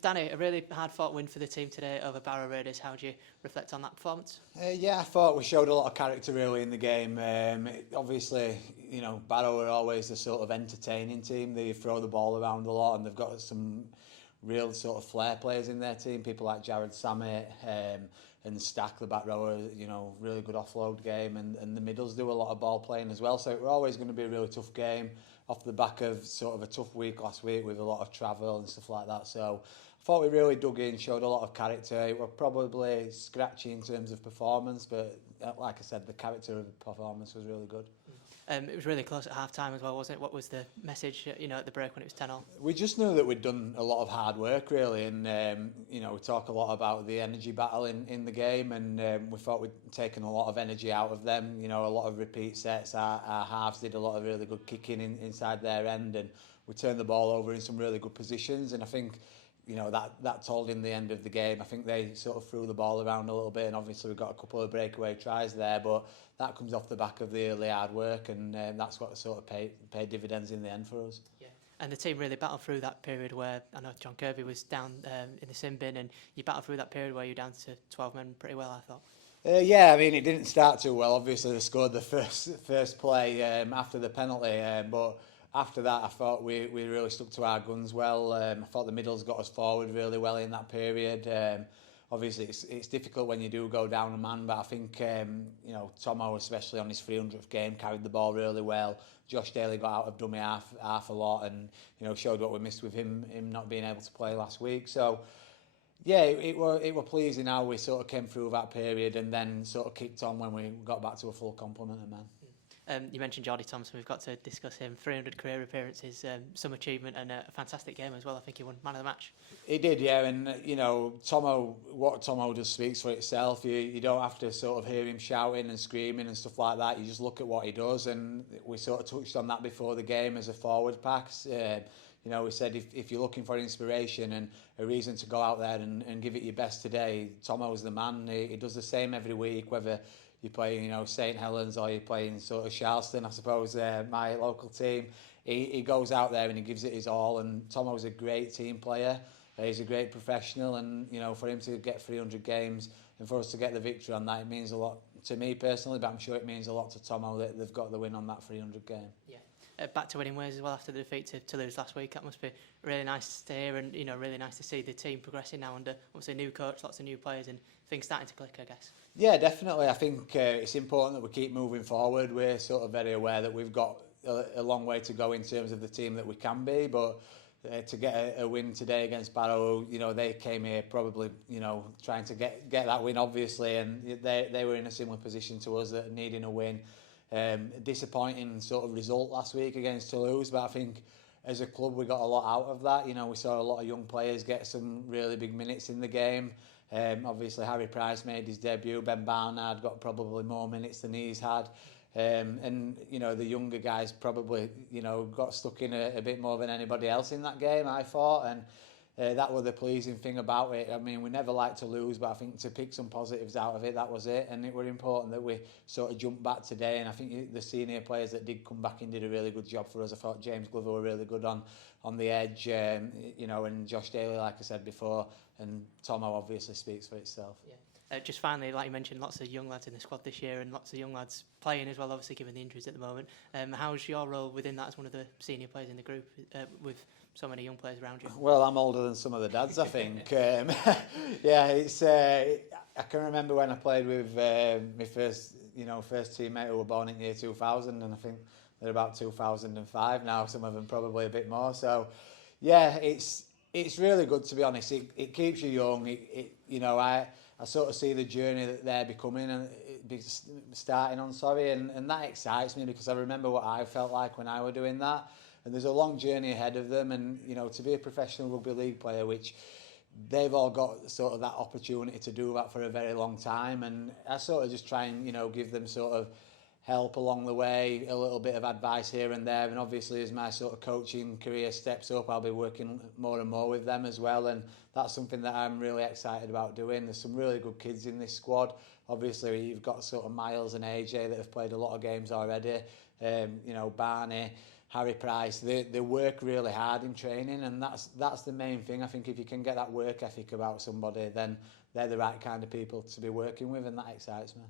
Danny, a really hard-fought win for the team today over Barrow Raiders. How do you reflect on that performance? Yeah, I thought we showed a lot of character early in the game. Obviously, Barrow are always the sort of entertaining team. They throw the ball around a lot, and they've got some real sort of flair players in their team. People like Jared Samet and Stack, the back rower, really good offload game, and the middles do a lot of ball playing as well. So it was always going to be a really tough game off the back of sort of a tough week last week with a lot of travel and stuff like that. So I thought we really dug in, showed a lot of character. It was probably scratchy in terms of performance, but like I said, the character of the performance was really good. It was really close at half-time as well, wasn't it? What was the message, at the break when it was 10-all? We just knew that we'd done a lot of hard work, really, and we talk a lot about the energy battle in the game, and we thought we'd taken a lot of energy out of them. A lot of repeat sets. Our halves did a lot of really good kicking inside their end, and we turned the ball over in some really good positions. And I think that told in the end of the game. I think they sort of threw the ball around a little bit, and obviously we got a couple of breakaway tries there, but that comes off the back of the early hard work, and that's what sort of paid dividends in the end for us. Yeah. And the team really battled through that period where I know John Kirby was down in the sin bin, and you battled through that period where you're down to 12 men pretty well, I thought. Yeah, I mean, it didn't start too well. Obviously, they scored the first play after the penalty, but after that, I thought we really stuck to our guns well. I thought the middles got us forward really well in that period. Obviously, it's difficult when you do go down a man, but I think Tomo, especially on his 300th game, carried the ball really well. Josh Daly got out of dummy half a lot, and showed what we missed with him not being able to play last week. So yeah, it were pleasing how we sort of came through that period and then sort of kicked on when we got back to a full complement of men. You mentioned Jordy Thompson. We've got to discuss him. 300 career appearances, some achievement, and a fantastic game as well. I think he won man of the match. He did, yeah. And what Tomo does speaks for itself. You don't have to sort of hear him shouting and screaming and stuff like that. You just look at what he does, and we sort of touched on that before the game as a forward pack. We said if you're looking for inspiration and a reason to go out there and give it your best today, Tomo's the man. He does the same every week, whether you're playing, St Helens or you're playing sort of Charleston, I suppose, my local team. He goes out there and he gives it his all, and Tomo's a great team player. He's a great professional, and for him to get 300 games and for us to get the victory on that, it means a lot to me personally, but I'm sure it means a lot to Tomo that they've got the win on that 300 game. Yeah. Back to winning ways as well after the defeat to Toulouse last week. That must be really nice to hear, and really nice to see the team progressing now under obviously a new coach, lots of new players, and things starting to click, I guess. Yeah, definitely. I think it's important that we keep moving forward. We're sort of very aware that we've got a long way to go in terms of the team that we can be, but to get a win today against Barrow, they came here probably, trying to get that win, obviously, and they were in a similar position to us, that needing a win. Disappointing sort of result last week against Toulouse, but I think as a club we got a lot out of that. We saw a lot of young players get some really big minutes in the game. Obviously Harry Price made his debut. Ben Barnard got probably more minutes than he's had. And the younger guys probably got stuck in a bit more than anybody else in that game, I thought, and that was the pleasing thing about it. I mean, we never like to lose, but I think to pick some positives out of it, that was it. And it was important that we sort of jumped back today, and I think the senior players that did come back in did a really good job for us. I thought James Glover were really good on the edge, and Josh Daly, like I said before, and Tomo obviously speaks for itself. Yeah. Just finally, like you mentioned, lots of young lads in the squad this year, and lots of young lads playing as well, obviously given the injuries at the moment. How's your role within that as one of the senior players in the group, with so many young players around you? Well, I'm older than some of the dads, I think. Yeah, it's. I can remember when I played with my first teammate who were born in year 2000, and I think they're about 2005 now. Some of them probably a bit more. So, yeah, it's really good, to be honest. It keeps you young. I sort of see the journey that they're becoming and starting on, and that excites me, because I remember what I felt like when I were doing that. And there's a long journey ahead of them, and to be a professional rugby league player, which they've all got sort of that opportunity to do that for a very long time, and I sort of just try and give them sort of help along the way, a little bit of advice here and there. And obviously as my sort of coaching career steps up, I'll be working more and more with them as well, and that's something that I'm really excited about doing. There's some really good kids in this squad. Obviously you've got sort of Miles and AJ that have played a lot of games already, Barney, Harry Price, they work really hard in training, and that's the main thing. I think if you can get that work ethic about somebody, then they're the right kind of people to be working with, and that excites me.